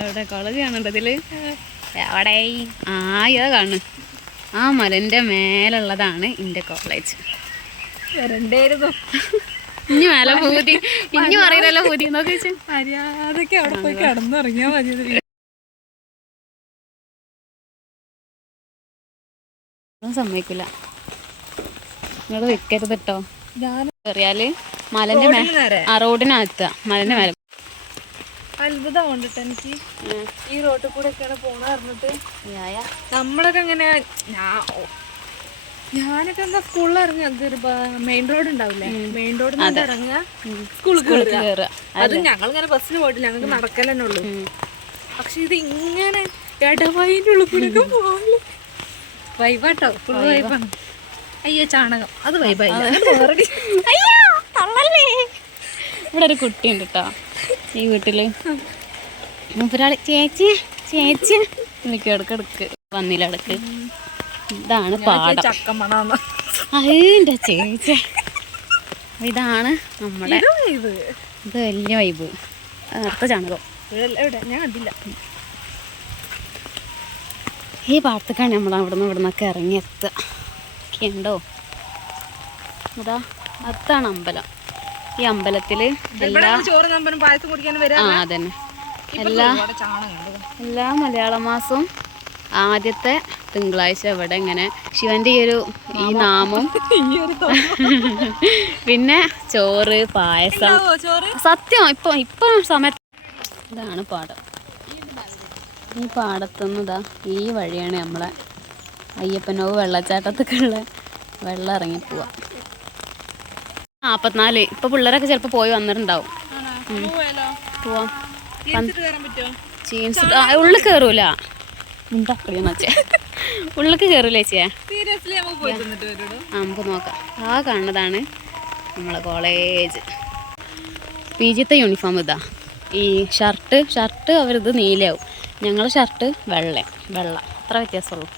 എവിടെ കോളേജ് കാണുന്നുണ്ടോ ഇതില്? എവിടെ? ഇതാ കാണു. ആ മലന്റെ മേലുള്ളതാണ് എന്റെ കോളേജ്. വരണ്ടായിരുന്നു. ഇനി മേലെ പൂതി, ഇനി പറയുന്നല്ലോ പൂതി എന്നൊക്കെ വെച്ചു. മര്യാദക്ക് അവിടെ പോയി കിടന്നിറങ്ങിയാ മതി. സമ്മതിക്കില്ല, നിങ്ങള് വെക്കരുത് കേട്ടോ. കേറിയാല് മലന്റെ റോഡിനകത്ത മലന്റെ മേലെ. അത്ഭുതം കൊണ്ടിട്ട് എനിക്ക് ഈ റോട്ടിൽ കൂടെ ഒക്കെയാണ് പോണ പറഞ്ഞിട്ട്. നമ്മളൊക്കെ എങ്ങനെ, ഞാനൊക്കെ എന്താ സ്കൂളിൽ ഇറങ്ങുക, മെയിൻ റോഡ് ഉണ്ടാവില്ലേ, മെയിൻ റോഡിൽ നിന്ന് ഇറങ്ങുക സ്കൂളിൽ കയറുക. അത് ഞങ്ങൾ ഇങ്ങനെ ബസ്സിന് പോയിട്ടില്ല, ഞങ്ങൾക്ക് നടക്കൽ തന്നെ ഉള്ളു. പക്ഷെ ഇത് ഇങ്ങനെ ഇടവഴിൻ്റെ ഉള്ളിൽ കൂടെ ഒക്കെ പോകല് വൈബാട്ടോ, ഫുൾ വൈബാണ്. അയ്യോ ചാണകം, അത് വൈബായി. ഇവിടെ ഒരു കുട്ടിയുണ്ട് കേട്ടോ ഈ വീട്ടില്. ഒരാള് ചേച്ചി ചേച്ചി വിളിക്കും ഇടക്കിടക്ക്, വന്നില്ല ഇടക്ക്. ഇതാണ് പാടം. അതിൻ്റെ ചേച്ചി, ഇതാണ് നമ്മുടെ ഇത് വലിയ വൈബ്. അടുത്ത ചാണകം ഞാൻ കണ്ടില്ല. ഈ പാടത്തേക്കാണ് നമ്മൾ ഇവിടുന്നൊക്കെ ഇറങ്ങി എത്തുക. ഉണ്ടോ അതാ അതാണ് അമ്പലം. ഈ അമ്പലത്തില് അതന്നെ എല്ലാ മലയാള മാസവും ആദ്യത്തെ തിങ്കളാഴ്ച ഇവിടെ ഇങ്ങനെ ശിവന്റെ ഈ നാമം, പിന്നെ ചോറ് പായസം. സത്യം ഇപ്പൊ സമയത്ത് ഇതാണ് പാടം. ഈ പാടത്തുനിന്ന് ഈ വഴിയാണ് നമ്മളെ അയ്യപ്പനോ വെള്ളച്ചാട്ടത്തൊക്കെയുള്ള വെള്ളം ഇറങ്ങിപ്പോവാ. 44. ഇപ്പൊ പിള്ളേരൊക്കെ ചിലപ്പോ പോയി വന്നിട്ടുണ്ടാവും. പോവാം. ജീൻസ് ഉള്ളിൽ കയറൂല. ഉണ്ടാക്കണച്ചേ ഉള്ളിലേക്ക് കയറൂലേ ചേച്ചിയെ? നമുക്ക് നോക്കാം. ആ കാണുന്നതാണ് നമ്മളെ കോളേജ്. PG-ത്തെ യൂണിഫോം ഇതാ. ഈ ഷർട്ട് അവരിത് നീലയാവും, ഞങ്ങൾ ഷർട്ട് വെള്ള. അത്ര വ്യത്യാസമുള്ളൂ.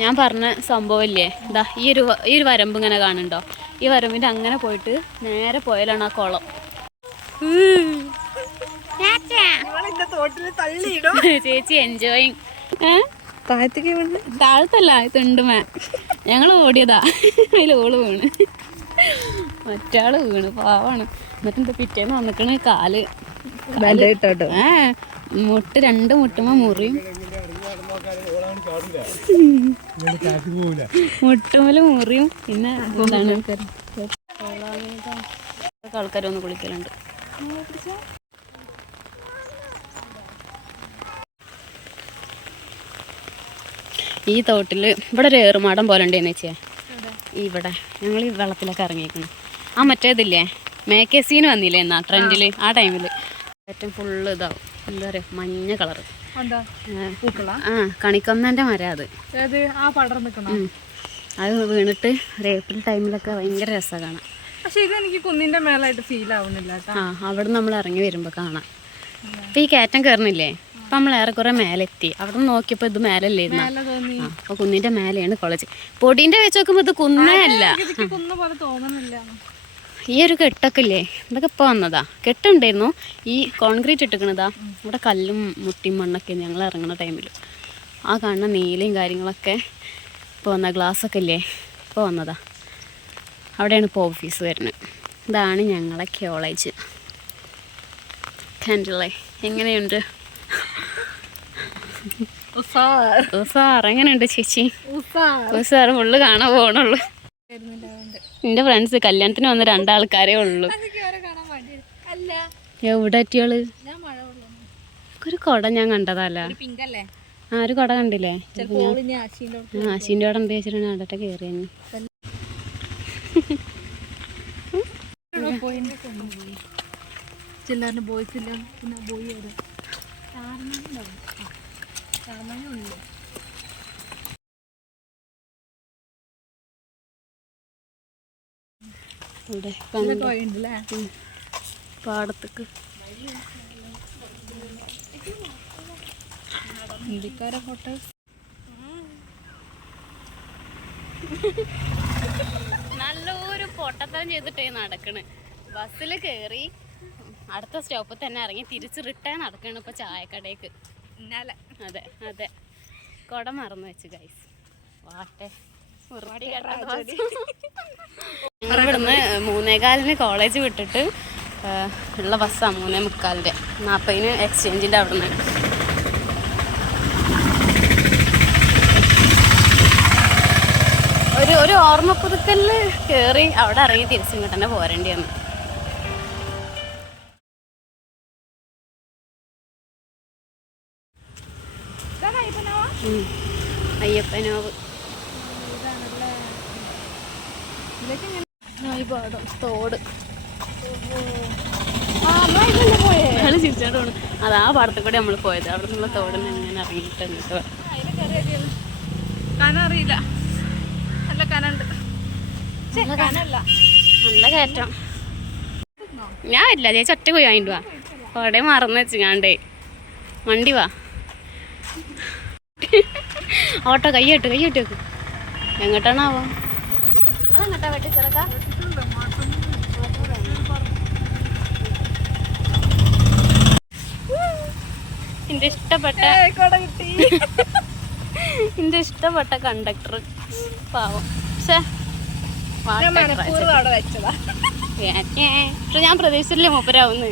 ഞാൻ പറഞ്ഞ സംഭവം ഇല്ലേ, ഇതാ ഈ ഒരു വരമ്പ് ഇങ്ങനെ കാണുന്നുണ്ടോ? ഈ വരമ്പിൻ്റെ അങ്ങനെ പോയിട്ട് നേരെ പോയാലാണ് ആ കുളം. ചേച്ചി എൻജോയിങ്. താഴത്തല്ല, തിണ്ടുമേ ഞങ്ങൾ ഓടിയതാ. അതിൽ ഓള് വീണ്, മറ്റാള് വീണ്, പാവാണ്. എന്നിട്ട് പിറ്റേന്ന് വന്നിക്കണ് കാല് രണ്ട് മുട്ടുമ്പോ മുറിയും, മുട്ടുമല് മുറിയും. പിന്നെ എന്താണ് ആൾക്കാർ വന്ന് കുളിക്കലുണ്ട്. ഈ തോട്ടിൽ ഇവിടെ ഒരു ഏറുമാടം പോലെ ഉണ്ടെന്ന് വെച്ചേ. ഇവിടെ ഞങ്ങൾ ഈ വെള്ളത്തിലൊക്കെ ഇറങ്ങിയിരിക്കണം. ആ മറ്റേതില്ലേ മേക്കേസീന് വന്നില്ലേ എന്നാ ട്രെൻഡിൽ, ആ ടൈമിൽ ഏറ്റവും ഫുള്ള് ഇതാവും. എന്താ പറയുക, മഞ്ഞ കളറ്. കണിക്കൊന്നൻ്റെ മരം അത്. അത് വീണിട്ട് ഒരു ഏപ്രിൽ ടൈമിലൊക്കെ ഭയങ്കര രസമാണ് കാണാം. പക്ഷെ ഇതെനിക്ക് കുന്നിന്റെ മേലായിട്ട് ഫീൽ ആവുന്നില്ല. അവിടെ നമ്മൾ ഇറങ്ങി വരുമ്പോൾ കാണാം. ഇപ്പം ഈ കയറ്റം കയറുന്നില്ലേ, അപ്പം നമ്മൾ ഏറെക്കുറെ മേലെത്തി. അവിടെ നിന്ന് നോക്കിയപ്പോൾ ഇത് മേലല്ലായിരുന്നു. അപ്പോൾ കുന്നിൻ്റെ മേലെയാണ് കോളേജ്. പൊടീൻ്റെ വെച്ച് നോക്കുമ്പോൾ ഇത് കുന്നേ അല്ല. ഈ ഒരു കെട്ടൊക്കെ ഇല്ലേ, ഇതൊക്കെ ഇപ്പോൾ വന്നതാ. കെട്ടുണ്ടായിരുന്നു, ഈ കോൺക്രീറ്റ് ഇട്ടിക്കണതാ. ഇവിടെ കല്ലും മുട്ടിയും മണ്ണൊക്കെ ഞങ്ങൾ ഇറങ്ങുന്ന ടൈമിൽ. ആ കാണുന്ന നീലയും കാര്യങ്ങളൊക്കെ ഇപ്പോൾ വന്ന ഗ്ലാസ്സൊക്കെ ഇല്ലേ, ഇപ്പോൾ വന്നതാ. അവിടെയാണ് ഇപ്പോൾ ഓഫീസ് വരുന്നത്. ഇതാണ് ഞങ്ങളെ കോളേജ്. കണ്ടില്ലേ എങ്ങനെയുണ്ട്? ഉസാർ എങ്ങനെയുണ്ട് ചേച്ചി? ഉസാർ ഫുള്ള് കാണാൻ പോകണുള്ളൂ. എൻ്റെ ഫ്രണ്ട്സ് കല്യാണത്തിന് വന്ന 2 ആൾക്കാരേ ഉള്ളൂ. എവിടെ എത്തിയോള്? ഒരു കുട ഞാൻ കണ്ടതല്ല. ഒരു കുട കണ്ടില്ലേ? ആശീൻ്റെ അവിടെ ഉണ്ട് വെച്ചിട്ട് അവിടത്തെ കയറി. പാടത്തേക്ക് നല്ലൊരു പൊട്ടത്തരം ചെയ്തിട്ടേ നടക്കണ്. ബസ്സിൽ കയറി അടുത്ത സ്റ്റോപ്പിൽ തന്നെ ഇറങ്ങി തിരിച്ച് റിട്ടേൺ നടക്കണം ഇപ്പൊ ചായക്കടയ്ക്ക്. അതെ അതെ, കുട മറന്നു വെച്ച് ഗൈസ്. വാട്ടെ ഞങ്ങൾ ഇവിടുന്ന് 3:15 കോളേജ് വിട്ടിട്ട് ഉള്ള ബസ്സാണ് 3:45, 40 എക്സ്ചേഞ്ചിൻ്റെ അവിടെ നിന്ന്. ഒരു ഓർമ്മ പുതുക്കലിൽ കയറി അവിടെ ഇറങ്ങി തിരിച്ചിങ്ങോട്ട് തന്നെ പോരേണ്ടി വന്നു. അയ്യപ്പനോവ് തോട് ചിരിച്ചോണ്ട് പോണു. അത് ആ പാടത്തിൽ കൂടെ നമ്മൾ പോയത്. അവിടെ നിന്നുള്ള തോടിന് എങ്ങനെ ഇറങ്ങിയിട്ട് എന്നിട്ട് കനറിയില്ല. നല്ല കനുണ്ട്, നല്ല കയറ്റം. ഞാൻ ഇല്ല ചേച്ചി ഒറ്റ പോയി വാങ്ങിട്ട് വാ. അവിടെ മറന്നു വെച്ച് ഞാണ്ടേ വണ്ടി വാ. ഓട്ടോ കയ്യിട്ട് വെക്ക്. എങ്ങോട്ടാണാവോ? നിങ്ങളെങ്ങോട്ടാ വെട്ടിച്ചിറക്ക? എന്റെ ഇഷ്ടപ്പെട്ട കണ്ടക്ടർ പാവം. പക്ഷേ ഞാൻ പ്രതീക്ഷിച്ചില്ലേ മൂപ്പരാവുന്ന്.